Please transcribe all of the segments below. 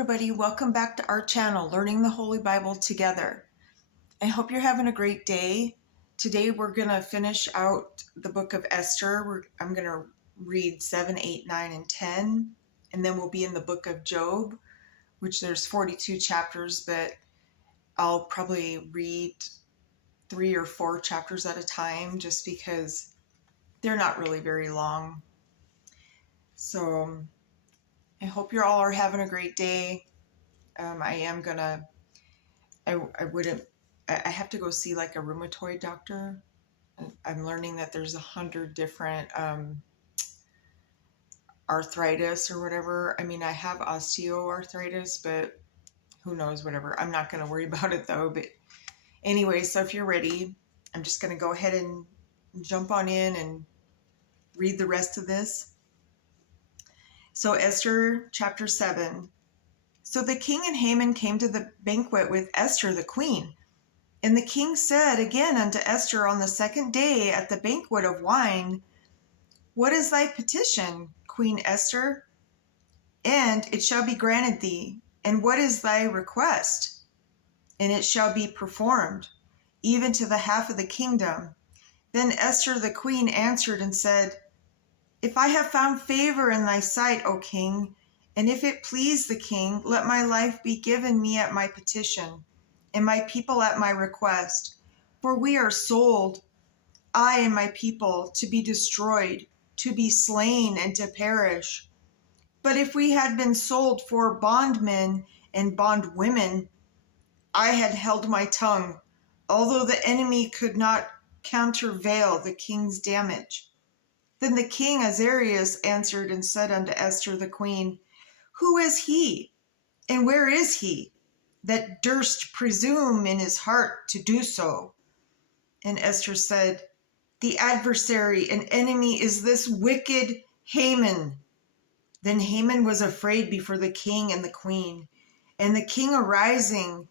everybody, welcome back to our channel, Learning the Holy Bible Together. I hope you're having a great day. Today we're going to finish out the book of Esther. I'm going to read 7, 8, 9, and 10, and then we'll be in the book of Job, which there's 42 chapters, but I'll probably read 3 or 4 chapters at a time just because they're not really very long. So I hope you all are having a great day. I have to go see like a rheumatoid doctor. I'm learning that there's 100 different arthritis or whatever. I mean, I have osteoarthritis, but who knows, whatever. I'm not going to worry about it though. But anyway, so if you're ready, I'm just going to go ahead and jump on in and read the rest of this. So Esther chapter 7. So the king and Haman came to the banquet with Esther the queen. And the king said again unto Esther on the second day at the banquet of wine, What is thy petition, Queen Esther? And it shall be granted thee. And what is thy request? And it shall be performed, even to the half of the kingdom. Then Esther the queen answered and said, If I have found favor in thy sight, O king, and if it please the king, let my life be given me at my petition, and my people at my request. For we are sold, I and my people, to be destroyed, to be slain, and to perish. But if we had been sold for bondmen and bondwomen, I had held my tongue, although the enemy could not countervail the king's damage. Then the king Ahasuerus answered and said unto Esther the queen, Who is he, and where is he, that durst presume in his heart to do so? And Esther said, The adversary and enemy is this wicked Haman. Then Haman was afraid before the king and the queen. And the king arising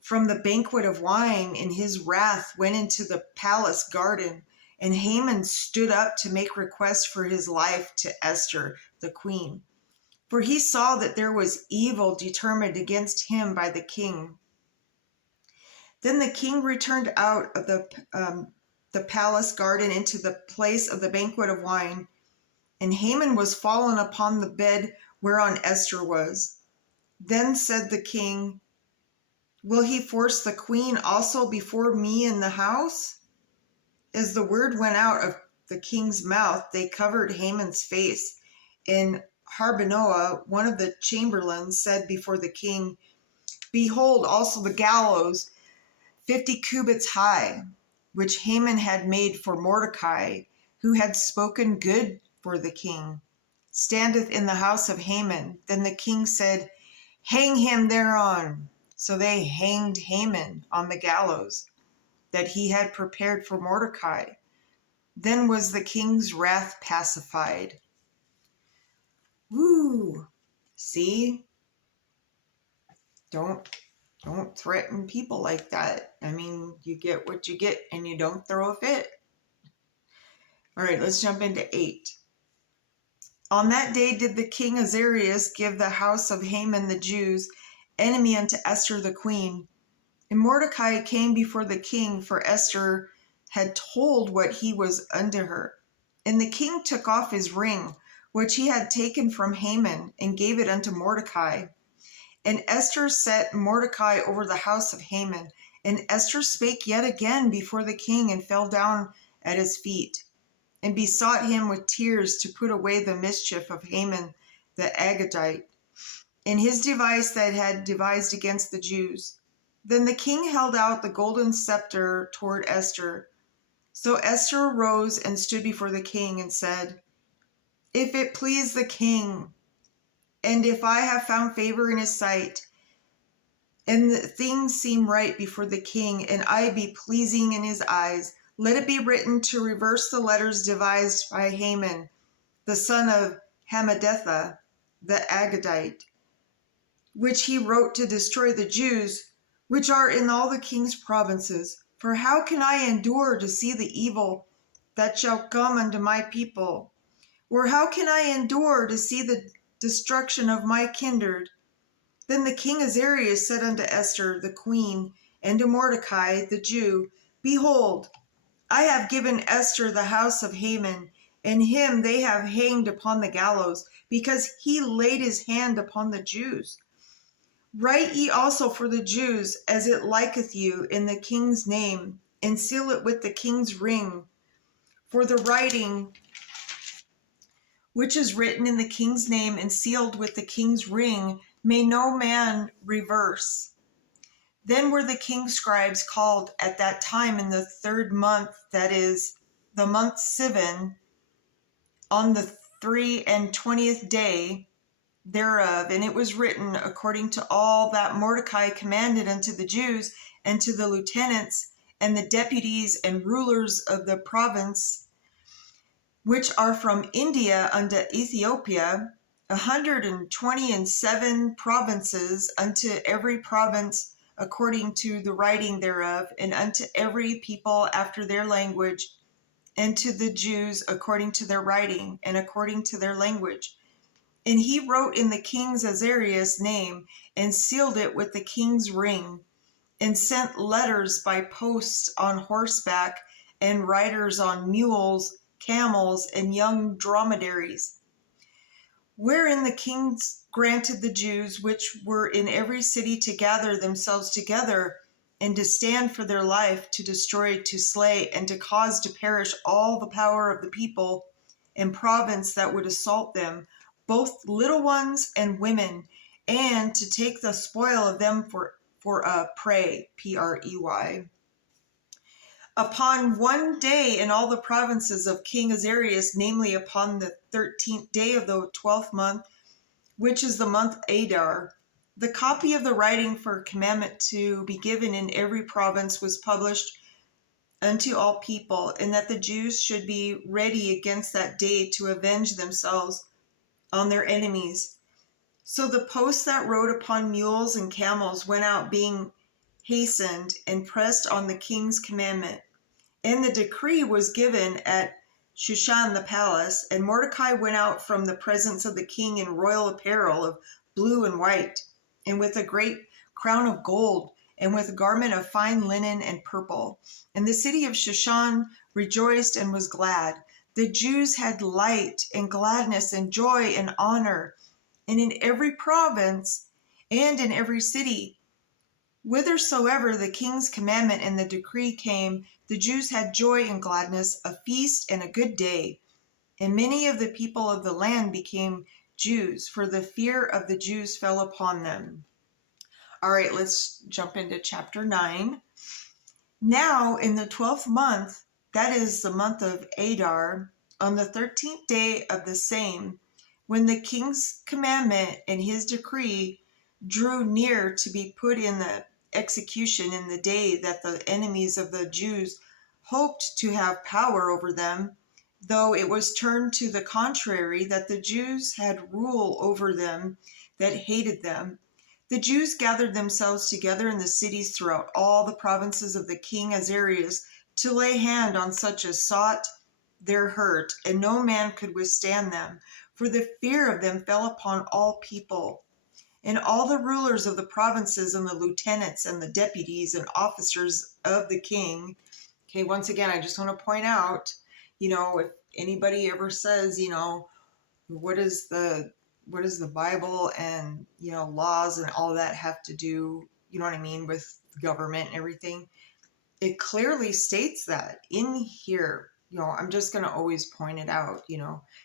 from the banquet of wine in his wrath went into the palace garden. And Haman stood up to make request for his life to Esther the queen. For he saw that there was evil determined against him by the king. Then the king returned out of the palace garden into the place of the banquet of wine, and Haman was fallen upon the bed whereon Esther was. Then said the king, Will he force the queen also before me in the house? As the word went out of the king's mouth, they covered Haman's face. And Harbanoah, one of the chamberlains, said before the king, Behold also the gallows 50 cubits high, which Haman had made for Mordecai, who had spoken good for the king, standeth in the house of Haman. Then the king said, Hang him thereon. So they hanged Haman on the gallows that he had prepared for Mordecai. Then was the king's wrath pacified. Woo! See? Don't threaten people like that. I mean, you get what you get and you don't throw a fit. All right, let's jump into 8. On that day did the king Ahasuerus give the house of Haman the Jews enemy unto Esther the queen. And Mordecai came before the king, for Esther had told what he was unto her. And the king took off his ring, which he had taken from Haman, and gave it unto Mordecai. And Esther set Mordecai over the house of Haman. And Esther spake yet again before the king, and fell down at his feet, and besought him with tears to put away the mischief of Haman the Agagite, in his device that had devised against the Jews. Then the king held out the golden scepter toward Esther. So Esther arose and stood before the king and said, If it please the king, and if I have found favor in his sight, and the things seem right before the king, and I be pleasing in his eyes, let it be written to reverse the letters devised by Haman, the son of Hammedatha, the Agagite, which he wrote to destroy the Jews, which are in all the king's provinces. For how can I endure to see the evil that shall come unto my people? Or how can I endure to see the destruction of my kindred? Then the king Ahasuerus said unto Esther the queen, and to Mordecai the Jew, Behold, I have given Esther the house of Haman, and him they have hanged upon the gallows, because he laid his hand upon the Jews. Write ye also for the Jews, as it liketh you, in the king's name, and seal it with the king's ring. For the writing which is written in the king's name and sealed with the king's ring may no man reverse. Then were the king's scribes called at that time in the 3rd month, that is, the month Sivan, on the 23 day thereof, and it was written according to all that Mordecai commanded unto the Jews and to the lieutenants and the deputies and rulers of the province which are from India unto Ethiopia, 127 provinces, unto every province according to the writing thereof, and unto every people after their language, and to the Jews according to their writing, and according to their language. And he wrote in the king's Ahasuerus' name, and sealed it with the king's ring, and sent letters by posts on horseback, and riders on mules, camels, and young dromedaries, wherein the kings granted the Jews which were in every city to gather themselves together, and to stand for their life, to destroy, to slay, and to cause to perish all the power of the people and province that would assault them, both little ones and women, and to take the spoil of them for a prey, Prey. Upon one day in all the provinces of King Ahasuerus, namely upon the 13th day of the 12th month, which is the month Adar, the copy of the writing for commandment to be given in every province was published unto all people, and that the Jews should be ready against that day to avenge themselves on their enemies. So the posts that rode upon mules and camels went out, being hastened and pressed on the king's commandment. And the decree was given at Shushan the palace, and Mordecai went out from the presence of the king in royal apparel of blue and white, and with a great crown of gold, and with a garment of fine linen and purple. And the city of Shushan rejoiced and was glad. The Jews had light and gladness and joy and honor, and in every province and in every city, whithersoever the king's commandment and the decree came, the Jews had joy and gladness, a feast and a good day. And many of the people of the land became Jews, for the fear of the Jews fell upon them. All right, let's jump into chapter 9. Now in the 12th month, that is the month of Adar, on the 13th day of the same, when the king's commandment and his decree drew near to be put in the execution, in the day that the enemies of the Jews hoped to have power over them, though it was turned to the contrary, that the Jews had rule over them that hated them. The Jews gathered themselves together in the cities throughout all the provinces of the king Ahasuerus to lay hand on such as sought their hurt, and no man could withstand them, for the fear of them fell upon all people. And all the rulers of the provinces and the lieutenants and the deputies and officers of the king. Okay, once again, I just want to point out, if anybody ever says, what is the Bible and, laws and all that have to do, you know what I mean, with government and everything, it clearly states that in here. I'm just going to always point it out.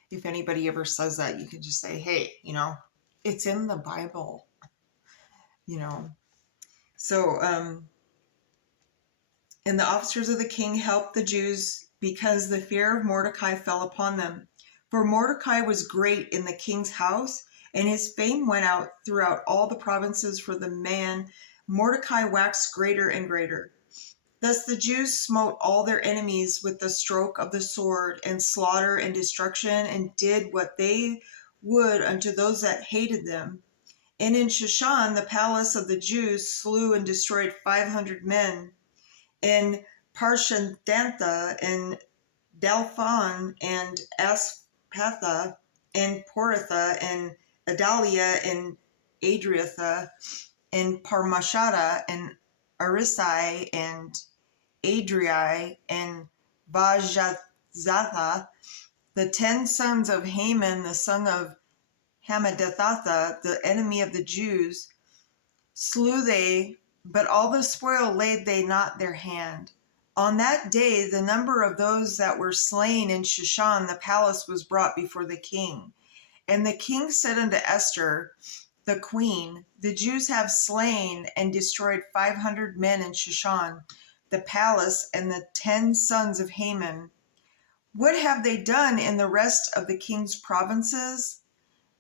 If anybody ever says that, you can just say, hey, it's in the Bible, So, and the officers of the king helped the Jews because the fear of Mordecai fell upon them. For Mordecai was great in the king's house, and his fame went out throughout all the provinces, for the man Mordecai waxed greater and greater. Thus the Jews smote all their enemies with the stroke of the sword, and slaughter and destruction, and did what they would unto those that hated them. And in Shushan, the palace of the Jews, slew and destroyed 500 men. In Parshandantha, and Dalphon, and Aspatha, and Poratha, and Adalia, and Adriatha, and Parmashada, and Arisai, and Adrii, and Vajazatha, the 10 sons of Haman, the son of Hammedatha, the enemy of the Jews, slew they, but all the spoil laid they not their hand. On that day the number of those that were slain in Shushan the palace was brought before the king. And the king said unto Esther, the queen, the Jews have slain and destroyed 500 men in Shushan, the palace, and the 10 sons of Haman. What have they done in the rest of the king's provinces?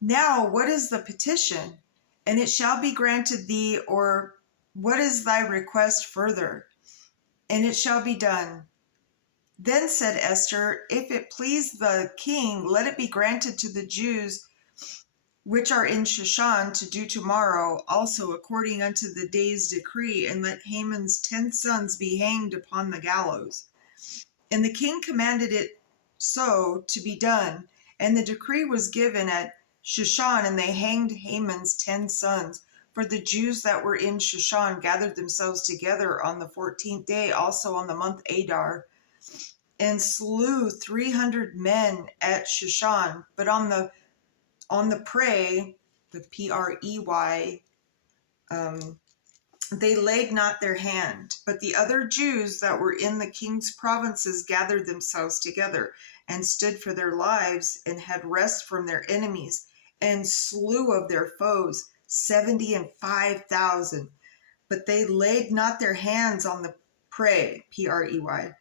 Now what is the petition? And it shall be granted thee, or what is thy request further? And it shall be done. Then said Esther, if it please the king, let it be granted to the Jews which are in Shushan to do tomorrow, also according unto the day's decree, and let Haman's 10 sons be hanged upon the gallows. And the king commanded it so to be done, and the decree was given at Shushan, and they hanged Haman's 10 sons. For the Jews that were in Shushan gathered themselves together on the 14th day, also on the month Adar, and slew 300 men at Shushan. But on the prey, the Prey, they laid not their hand. But the other Jews that were in the king's provinces gathered themselves together, and stood for their lives, and had rest from their enemies, and slew of their foes 75,000. But they laid not their hands on the prey, Prey.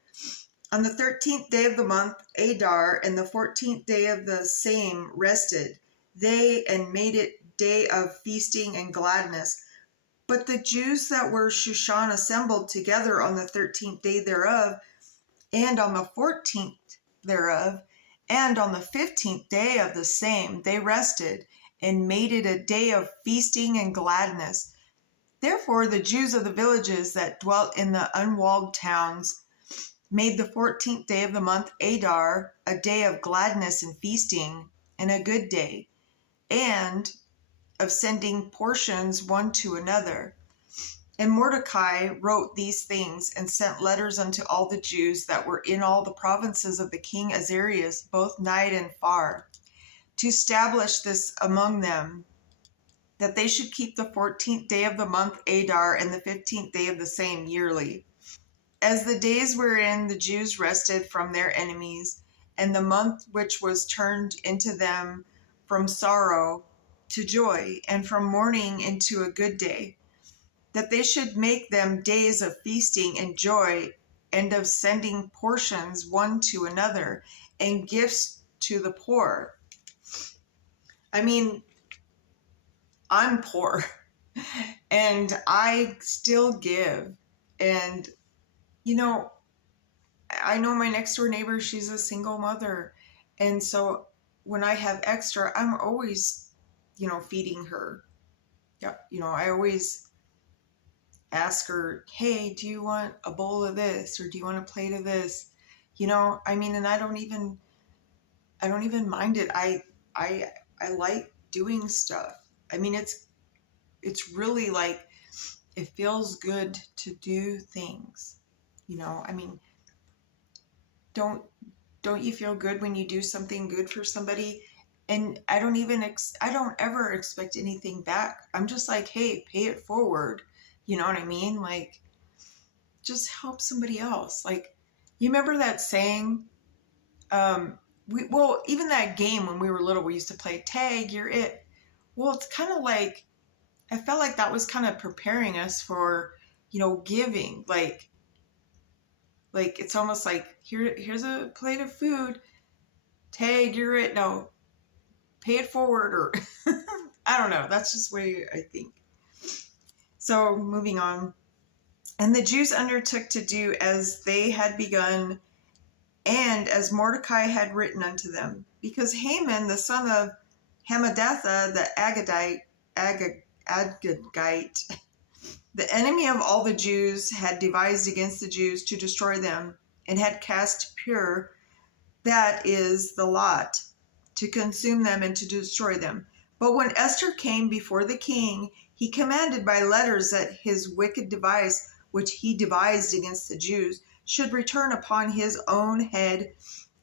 On the 13th day of the month Adar, and the 14th day of the same rested they, and made it day of feasting and gladness. But the Jews that were Shushan assembled together on the 13th day thereof, and on the 14th thereof, and on the 15th day of the same, they rested, and made it a day of feasting and gladness. Therefore the Jews of the villages that dwelt in the unwalled towns made the 14th day of the month Adar a day of gladness and feasting, and a good day, and of sending portions one to another. And Mordecai wrote these things, and sent letters unto all the Jews that were in all the provinces of the king Azarias, both nigh and far, to establish this among them, that they should keep the 14th day of the month Adar, and the 15th day of the same yearly, as the days wherein the Jews rested from their enemies, and the month which was turned into them from sorrow to joy, and from mourning into a good day, that they should make them days of feasting and joy, and of sending portions one to another, and gifts to the poor. I mean, I'm poor, and I still give. And, I know my next door neighbor, she's a single mother. And so when I have extra, I'm always, feeding her. Yeah. I always ask her, hey, do you want a bowl of this? Or do you want a plate of this? And I don't even mind it. I like doing stuff. It's really like, it feels good to do things. Don't you feel good when you do something good for somebody? And I don't ever expect anything back. I'm just like, hey, pay it forward. You know what I mean? Like, just help somebody else. Like, you remember that saying? Even that game when we were little, we used to play tag, you're it. Well, it's kind of like, I felt like that was kind of preparing us for, giving. Like it's almost like, here's a plate of food. Tag, you're it. No, pay it forward, or I don't know. That's just the way I think. So moving on. And the Jews undertook to do as they had begun, and as Mordecai had written unto them, because Haman, the son of Hammedatha, the Agagite, the enemy of all the Jews, had devised against the Jews to destroy them, and had cast Pur, that is the lot, to consume them and to destroy them. But when Esther came before the king, he commanded by letters that his wicked device, which he devised against the Jews, should return upon his own head,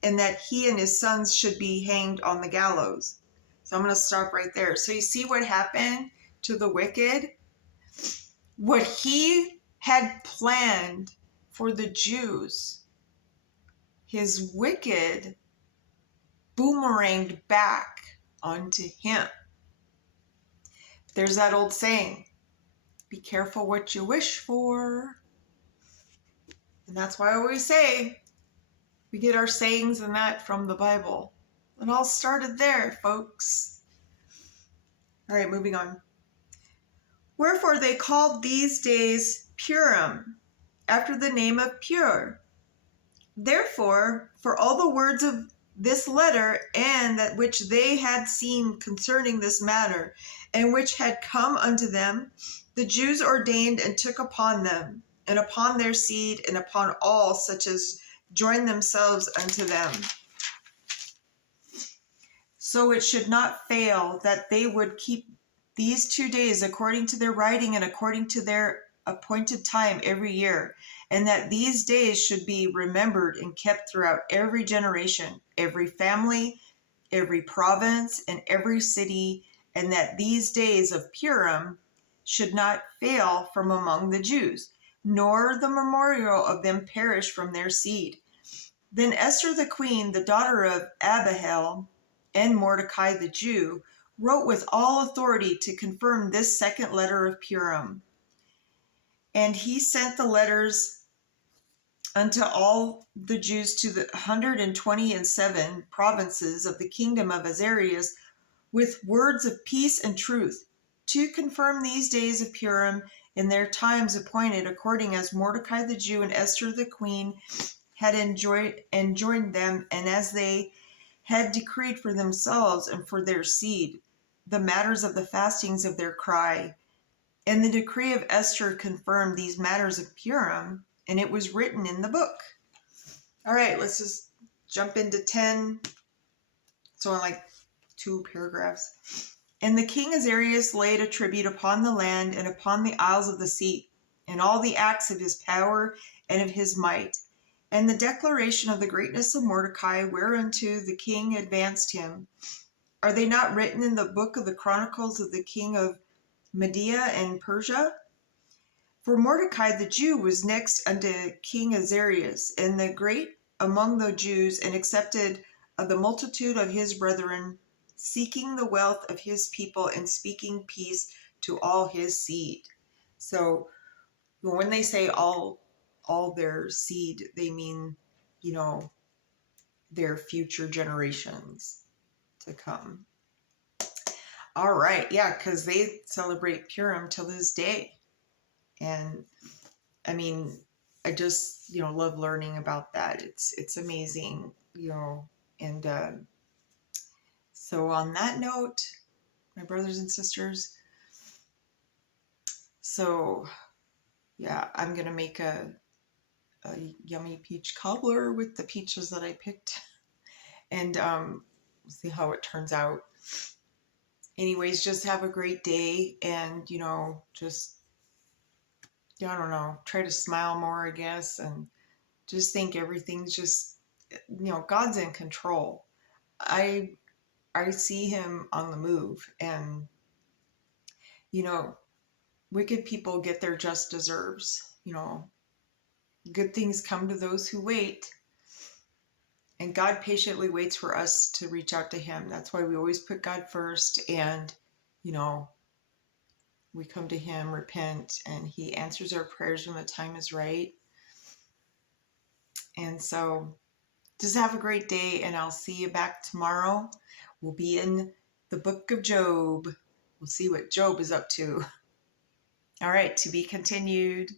and that he and his sons should be hanged on the gallows. So I'm going to stop right there. So you see what happened to the wicked? What he had planned for the Jews, his wicked boomeranged back onto him. There's that old saying, be careful what you wish for. And that's why I always say we get our sayings and that from the Bible. It all started there, folks. All right, moving on. Wherefore they called these days Purim, after the name of Pur. Therefore, for all the words of this letter, and that which they had seen concerning this matter, and which had come unto them, the Jews ordained and took upon them, and upon their seed, and upon all such as joined themselves unto them. So it should not fail that they would keep these 2 days according to their writing and according to their appointed time every year, and that these days should be remembered and kept throughout every generation, every family, every province, and every city, and that these days of Purim should not fail from among the Jews, nor the memorial of them perish from their seed. Then Esther the queen, the daughter of Abihail, and Mordecai the Jew, wrote with all authority to confirm this second letter of Purim. And he sent the letters unto all the Jews to the 127 provinces of the kingdom of Azarias with words of peace and truth, to confirm these days of Purim in their times appointed, according as Mordecai the Jew and Esther the queen had enjoined them, and as they had decreed for themselves and for their seed the matters of the fastings of their cry. And the decree of Esther confirmed these matters of Purim, and it was written in the book. All right, let's just jump into 10. So in like 2 paragraphs. And the king Azarias laid a tribute upon the land and upon the isles of the sea, and all the acts of his power and of his might, and the declaration of the greatness of Mordecai, whereunto the king advanced him. Are they not written in the book of the chronicles of the king of Media and Persia? For Mordecai the Jew was next unto King Azarias, and the great among the Jews, and accepted of the multitude of his brethren, seeking the wealth of his people and speaking peace to all his seed. So when they say all their seed, they mean, their future generations to come. All right, yeah, because they celebrate Purim till this day. And I mean, I just, love learning about that. It's amazing, and so on that note, my brothers and sisters, so yeah, I'm going to make a yummy peach cobbler with the peaches that I picked, and see how it turns out. Anyways, just have a great day, and, just, I don't know, try to smile more, I guess, and just think everything's just, God's in control. I see him on the move, and, wicked people get their just deserves. Good things come to those who wait, and God patiently waits for us to reach out to him. That's why we always put God first, and, we come to him, repent, and he answers our prayers when the time is right. And so just have a great day, and I'll see you back tomorrow. We'll be in the book of Job. We'll see what Job is up to. All right, to be continued.